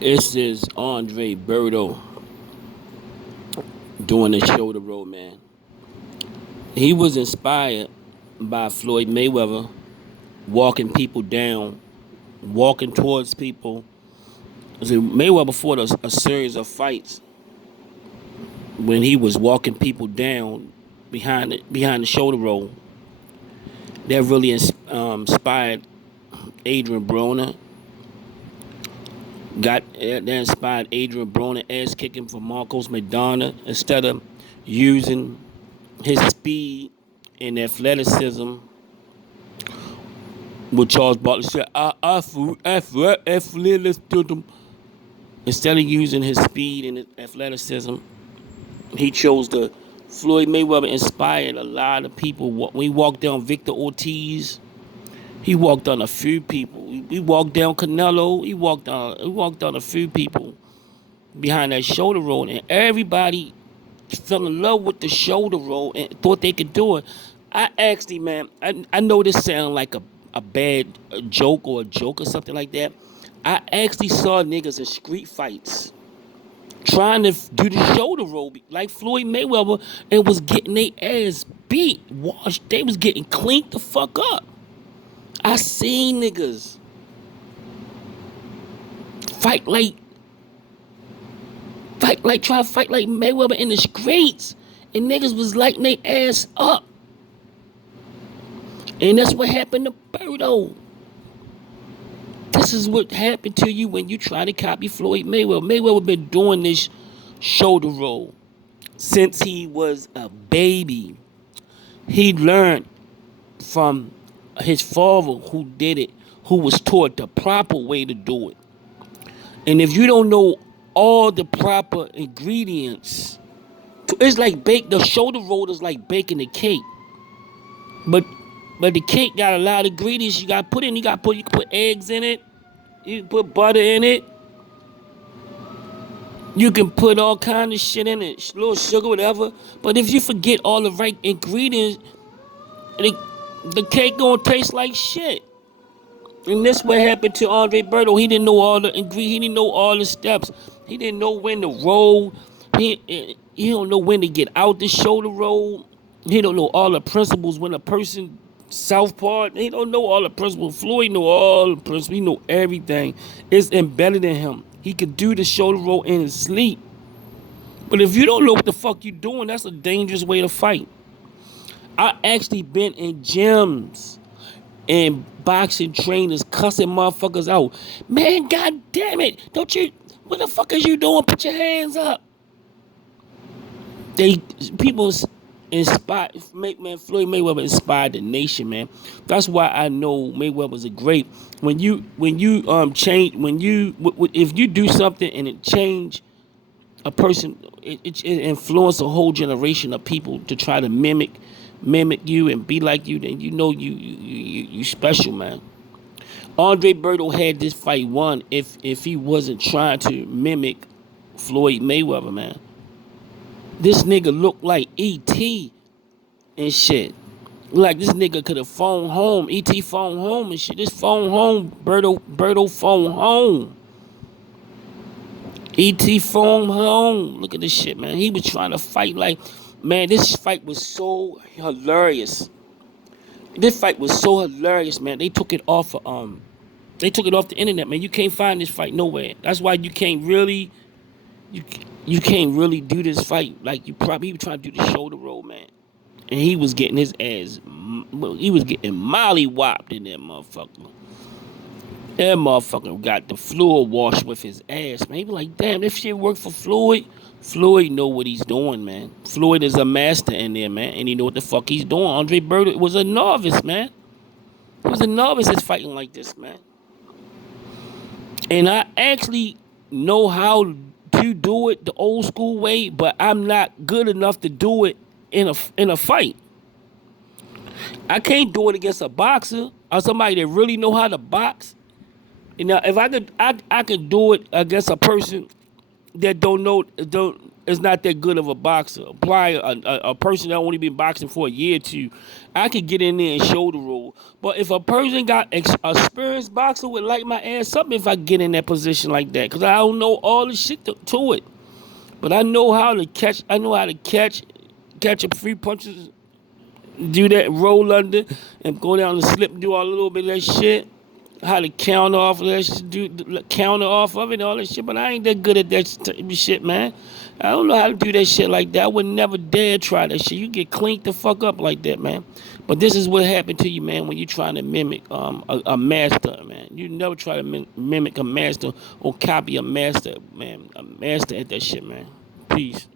This is Andre Berto doing the shoulder roll, man. He was inspired by Floyd Mayweather walking people down, walking towards people. So Mayweather fought a series of fights when he was walking people down behind the shoulder roll. That really inspired Adrian Broner. That inspired Adrian Broner ass kicking for Marcos Madonna instead of using his speed and athleticism. What Charles Barkley said, athleticism. Instead of using his speed and his athleticism, he chose the Floyd Mayweather inspired a lot of people. When he walked down Victor Ortiz, he walked on a few people. He walked down Canelo. He walked on a few people behind that shoulder roll, and everybody fell in love with the shoulder roll and thought they could do it. I actually, man, I know this sounds like a bad joke or a joke or something like that. I actually saw niggas in street fights trying to do the shoulder roll like Floyd Mayweather and was getting their ass beat, washed. They was getting cleaned the fuck up. I seen niggas fight like try to fight like Mayweather in the streets, and niggas was lighting their ass up. And that's what happened to Berto. This is what happened to you when you try to copy Floyd Mayweather. Mayweather been doing this shoulder roll since he was a baby. He learned from his father who did it, who was taught the proper way to do it. And if you don't know all the proper ingredients, it's like the shoulder roll is like baking a cake. But the cake got a lot of ingredients you gotta put in. You can put eggs in it. You can put butter in it. You can put all kind of shit in it, little sugar, whatever. But if you forget all the right ingredients, the cake gonna taste like shit. And that's what happened to Andre Berto. He didn't know all the ingredients. He didn't know all the steps. He didn't know when to roll. He don't know when to get out the shoulder roll. He don't know all the principles when a person southpaw. He don't know all the principles. Floyd know all the principles. He know everything. It's embedded in him. He could do the shoulder roll in his sleep. But if you don't know what the fuck you doing, that's a dangerous way to fight. I actually been in gyms and boxing trainers cussing motherfuckers out. Man, god damn it. What the fuck is you doing? Put your hands up. People inspired, man, Floyd Mayweather inspired the nation, man. That's why I know Mayweather's a great. When you change, if you do something and it change a person, it influence a whole generation of people to try to mimic you and be like you, then you know you special, man. Andre Berto had this fight won if he wasn't trying to mimic Floyd Mayweather, man. This nigga looked like E.T. and shit. Like this nigga could have phoned home. E.T. phoned home and shit. This phone home. Berto phoned home. E.T. phoned home. Look at this shit, man. He was trying to fight like, man, this fight was so hilarious. This fight was so hilarious, man. They took it off the internet, man. You can't find this fight nowhere. That's why you can't really do this fight. Like he was trying to do the shoulder roll, man. And he was getting his ass, he was getting molly-whopped in that motherfucker. That motherfucker got the floor washed with his ass, man. He was like, damn, this shit worked for Floyd. Floyd know what he's doing, man. Floyd is a master in there, man. And he know what the fuck he's doing. Andre Berto was a novice, man. He was a novice that's fighting like this, man. And I actually know how to do it the old school way, but I'm not good enough to do it in a fight. I can't do it against a boxer or somebody that really know how to box. You know, if I could do it against a person that don't know, is not that good of a boxer. Apply a person that only been boxing for a year or two, I could get in there and shoulder roll. But if a person got experienced boxer would light my ass up if I get in that position like that, because I don't know all the shit to it. But I know how to catch. I know how to catch a free punches, do that roll under, and go down and slip, and do all a little bit of that shit. How to counter off of that shit, counter off of it, all that shit. But I ain't that good at that shit, man. I don't know how to do that shit like that. I would never dare try that shit. You get cleaned the fuck up like that, man. But this is what happened to you, man, when you're trying to mimic a master, man. You never try to mimic a master or copy a master, man. A master at that shit, man. Peace.